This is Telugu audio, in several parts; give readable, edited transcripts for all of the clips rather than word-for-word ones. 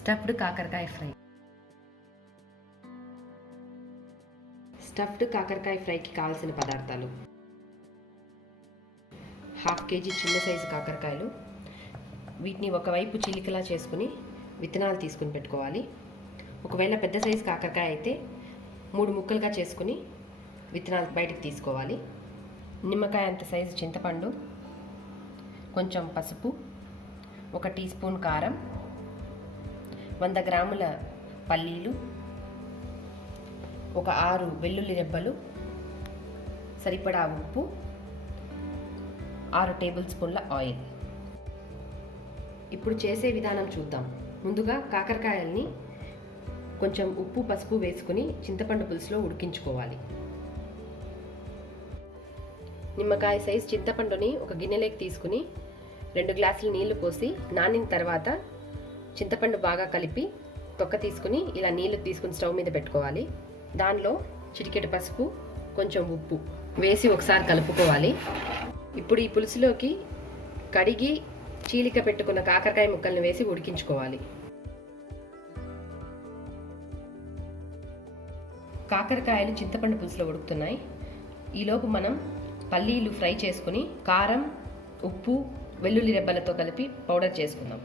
స్టఫ్డ్ కాకరకాయ ఫ్రై. స్టఫ్డ్ కాకరకాయ ఫ్రైకి కావాల్సిన పదార్థాలు: 1/2 kg చిన్న సైజు కాకరకాయలు. వీటిని ఒకవైపు చీలికలా చేసుకుని విత్తనాలు తీసుకుని పెట్టుకోవాలి. ఒకవేళ పెద్ద సైజు కాకరకాయ అయితే 3 ముక్కలుగా చేసుకుని విత్తనాలు బయటకు తీసుకోవాలి. నిమ్మకాయ అంత సైజు చింతపండు, కొంచెం పసుపు, 1 టీ స్పూన్ కారం, 100 గ్రాముల పల్లీలు, ఒక 6 వెల్లుల్లి రెబ్బలు, సరిపడా ఉప్పు, 6 టేబుల్ స్పూన్ల ఆయిల్. ఇప్పుడు చేసే విధానం చూద్దాం. ముందుగా కాకరకాయల్ని కొంచెం ఉప్పు పసుపు వేసుకుని చింతపండు పులుసులో ఉడికించుకోవాలి. నిమ్మకాయ సైజు చింతపండుని ఒక గిన్నెలోకి తీసుకుని 2 గ్లాసులు నీళ్లు పోసి నానిన తర్వాత చింతపండు బాగా కలిపి తొక్క తీసుకుని ఇలా నీళ్లు తీసుకుని స్టవ్ మీద పెట్టుకోవాలి. దానిలో చిటికెడు పసుపు, కొంచెం ఉప్పు వేసి ఒకసారి కలుపుకోవాలి. ఇప్పుడు ఈ పులుసులోకి కడిగి చీలిక పెట్టుకున్న కాకరకాయ ముక్కల్ని వేసి ఉడికించుకోవాలి. కాకరకాయలు చింతపండు పులుసులో ఉడుకుతున్నాయి. ఈలోపు మనం పల్లీలు ఫ్రై చేసుకుని కారం, ఉప్పు, వెల్లుల్లి రెబ్బలతో కలిపి పౌడర్ చేసుకుందాం.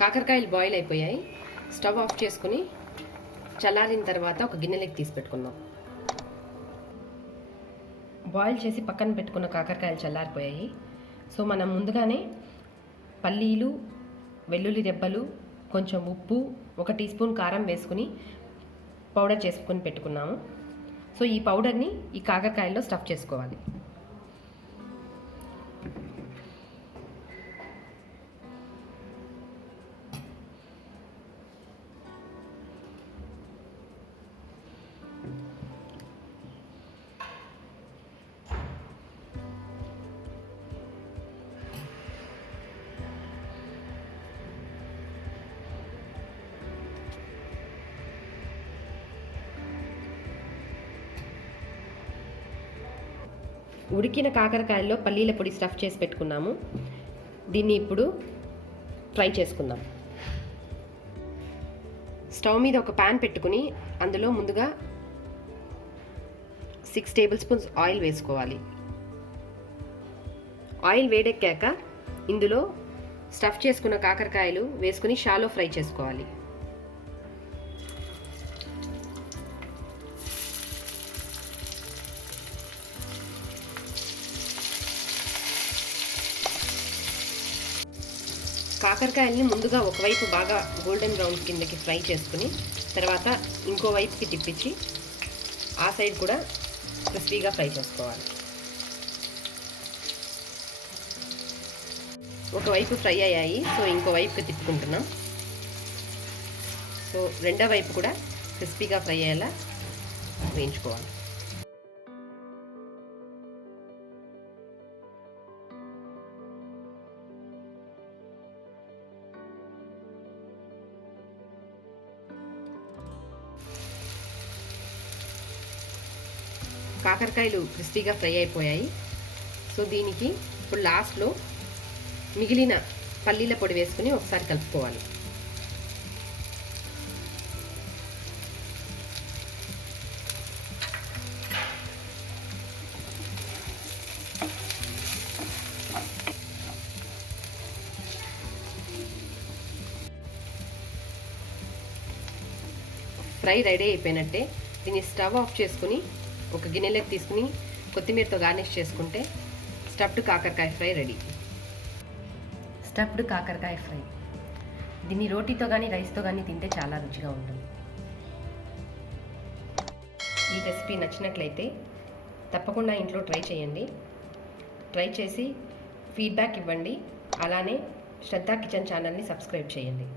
కాకరకాయలు బాయిల్ అయిపోయాయి. స్టవ్ ఆఫ్ చేసుకుని చల్లారిన తర్వాత ఒక గిన్నెలోకి తీసి పెట్టుకుందాం. బాయిల్ చేసి పక్కన పెట్టుకున్న కాకరకాయలు చల్లారిపోయాయి. సో మనం ముందుగానే పల్లీలు, వెల్లుల్లి రెబ్బలు, కొంచెం ఉప్పు, 1 టీ స్పూన్ కారం వేసుకుని పౌడర్ చేసుకుని పెట్టుకున్నాము. సో ఈ పౌడర్ని ఈ కాకరకాయల్లో స్టఫ్ చేసుకోవాలి. ఉడికిన కాకరకాయల్లో పల్లీల పొడి స్టఫ్ చేసి పెట్టుకున్నాము. దీన్ని ఇప్పుడు ఫ్రై చేసుకుందాం. స్టవ్ మీద ఒక ప్యాన్ పెట్టుకుని అందులో ముందుగా 6 టేబుల్ స్పూన్స్ ఆయిల్ వేసుకోవాలి. ఆయిల్ వేడెక్కాక ఇందులో స్టఫ్ చేసుకున్న కాకరకాయలు వేసుకుని షాలో ఫ్రై చేసుకోవాలి. కాకరకాయల్ని ముందుగా ఒకవైపు బాగా గోల్డెన్ బ్రౌన్ కిందకి ఫ్రై చేసుకుని తర్వాత ఇంకో వైపుకి తిప్పించి ఆ సైడ్ కూడా క్రిస్పీగా ఫ్రై చేసుకోవాలి. ఒకవైపు ఫ్రై అయ్యాయి. సో ఇంకో వైపుకి తిప్పుకుంటున్నాం. సో రెండో వైపు కూడా క్రిస్పీగా ఫ్రై అయ్యేలా వేయించుకోవాలి. కాకరకాయలు క్రిస్పీగా ఫ్రై అయిపోయాయి. సో దీనికి ఇప్పుడు లాస్ట్లో మిగిలిన పల్లీల పొడి వేసుకుని ఒకసారి కలుపుకోవాలి. ఫ్రై రెడీ అయిపోయినట్టే. దీన్ని స్టవ్ ఆఫ్ చేసుకుని ఒక గిన్నెలోకి తీసుకుని కొత్తిమీరతో గార్నిష్ చేసుకుంటే స్టఫ్డ్ కాకరకాయ ఫ్రై రెడీ. స్టఫ్డ్ కాకరకాయ ఫ్రై దీన్ని రోటీతో కానీ రైస్తో కానీ తింటే చాలా రుచిగా ఉంటుంది. ఈ రెసిపీ నచ్చినట్లయితే తప్పకుండా ఇంట్లో ట్రై చేయండి. ట్రై చేసి ఫీడ్బ్యాక్ ఇవ్వండి. అలానే శ్రద్ధా కిచెన్ ఛానల్ని సబ్స్క్రైబ్ చేయండి.